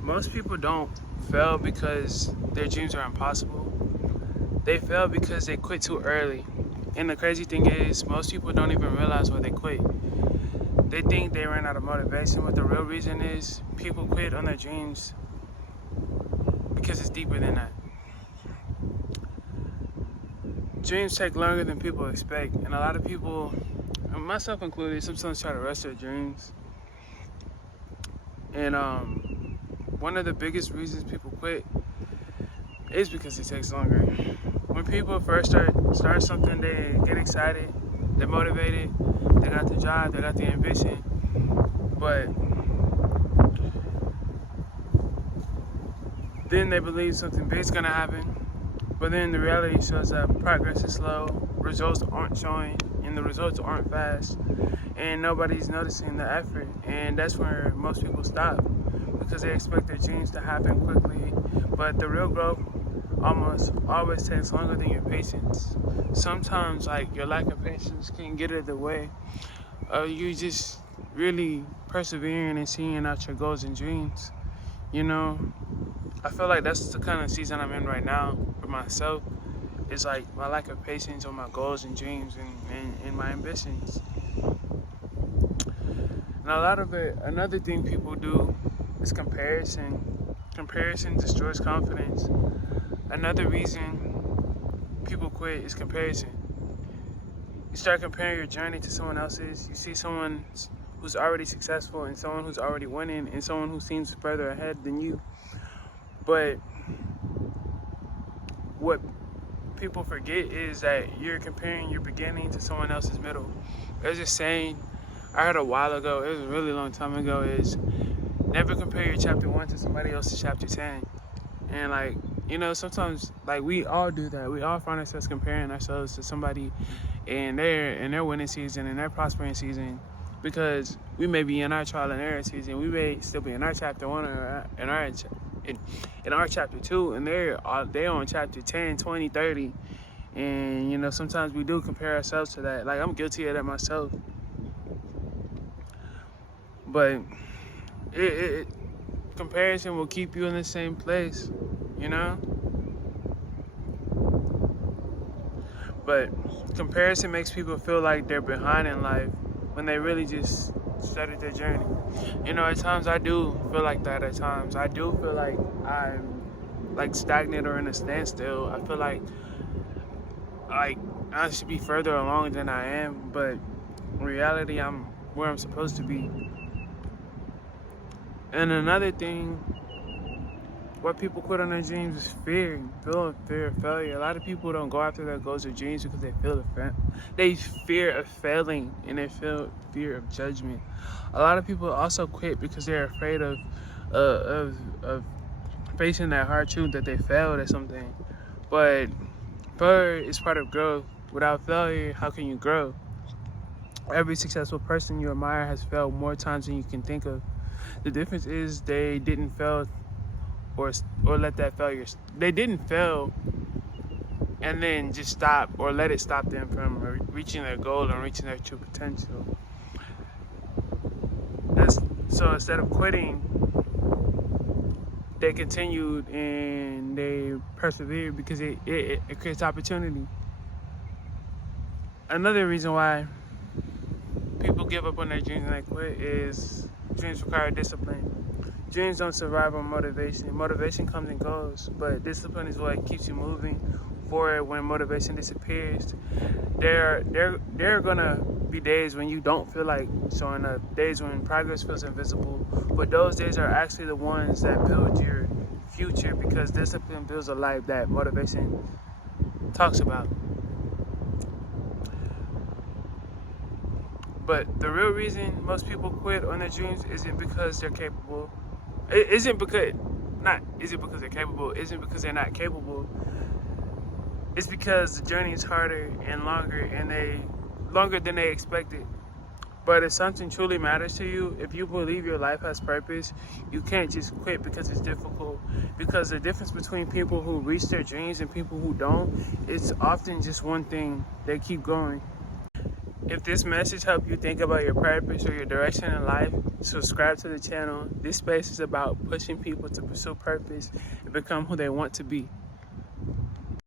Most people don't fail because their dreams are impossible. They fail because they quit too early. And the crazy thing is, most people don't even realize why they quit. They think they ran out of motivation, but the real reason is people quit on their dreams because it's deeper than that. Dreams take longer than people expect, and a lot of people, and myself included, sometimes try to rush their dreams. And one of the biggest reasons people quit is because it takes longer. When people first start something, they get excited, they're motivated, they got the drive, they got the ambition, but then they believe something big's gonna happen. But then the reality shows that progress is slow, results aren't showing, and the results aren't fast, and nobody's noticing the effort. And that's where most people stop because they expect their dreams to happen quickly. But the real growth almost always takes longer than your patience. Sometimes, like, your lack of patience can get in the way of you just really persevering and seeing out your goals and dreams. You know, I feel like that's the kind of season I'm in right now for myself. It's like my lack of patience on my goals and dreams and my ambitions. And a lot of it, another thing people do is comparison. Comparison destroys confidence. Another reason people quit is comparison. You start comparing your journey to someone else's. You see someone who's already successful and someone who's already winning and someone who seems further ahead than you. But what people forget is that you're comparing your beginning to someone else's middle. There's a saying I heard a while ago, it was a really long time ago, is never compare your chapter 1 to somebody else's chapter 10. And like, you know, sometimes like we all do that. We all find ourselves comparing ourselves to somebody in their winning season and their prospering season, because we may be in our trial and error season. We may still be in our chapter 1 or in our chapter 2, and they're on chapter 10, 20, 30. And you know, sometimes we do compare ourselves to that. Like, I'm guilty of that myself. But comparison will keep you in the same place, you know? But comparison makes people feel like they're behind in life when they really just started their journey. You know, at times I do feel like that. At times I do feel like I'm like stagnant or in a standstill. I feel like I should be further along than I am, but in reality I'm where I'm supposed to be. And another thing, what people quit on their dreams is fear of failure. A lot of people don't go after their goals or dreams because they fear of failing, and they feel fear of judgment. A lot of people also quit because they're afraid of facing that hard truth that they failed at something. But failure is part of growth. Without failure, how can you grow? Every successful person you admire has failed more times than you can think of. The difference is they didn't fail or let that failure. They didn't fail and then just stop or let it stop them from reaching their goal and reaching their true potential. So instead of quitting, they continued and they persevered because it creates opportunity. Another reason why people give up on their dreams and they quit is dreams require discipline. Dreams don't survive on motivation. Motivation comes and goes, but discipline is what keeps you moving forward when motivation disappears. There are gonna be days when you don't feel like showing up, days when progress feels invisible, but those days are actually the ones that build your future, because discipline builds a life that motivation talks about. But the real reason most people quit on their dreams isn't because they're capable. It isn't because they're capable. Isn't because they're not capable. It's because the journey is harder and longer than they expected. But if something truly matters to you, if you believe your life has purpose, you can't just quit because it's difficult. Because the difference between people who reach their dreams and people who don't, it's often just one thing: they keep going. If this message helped you think about your purpose or your direction in life, subscribe to the channel. This space is about pushing people to pursue purpose and become who they want to be.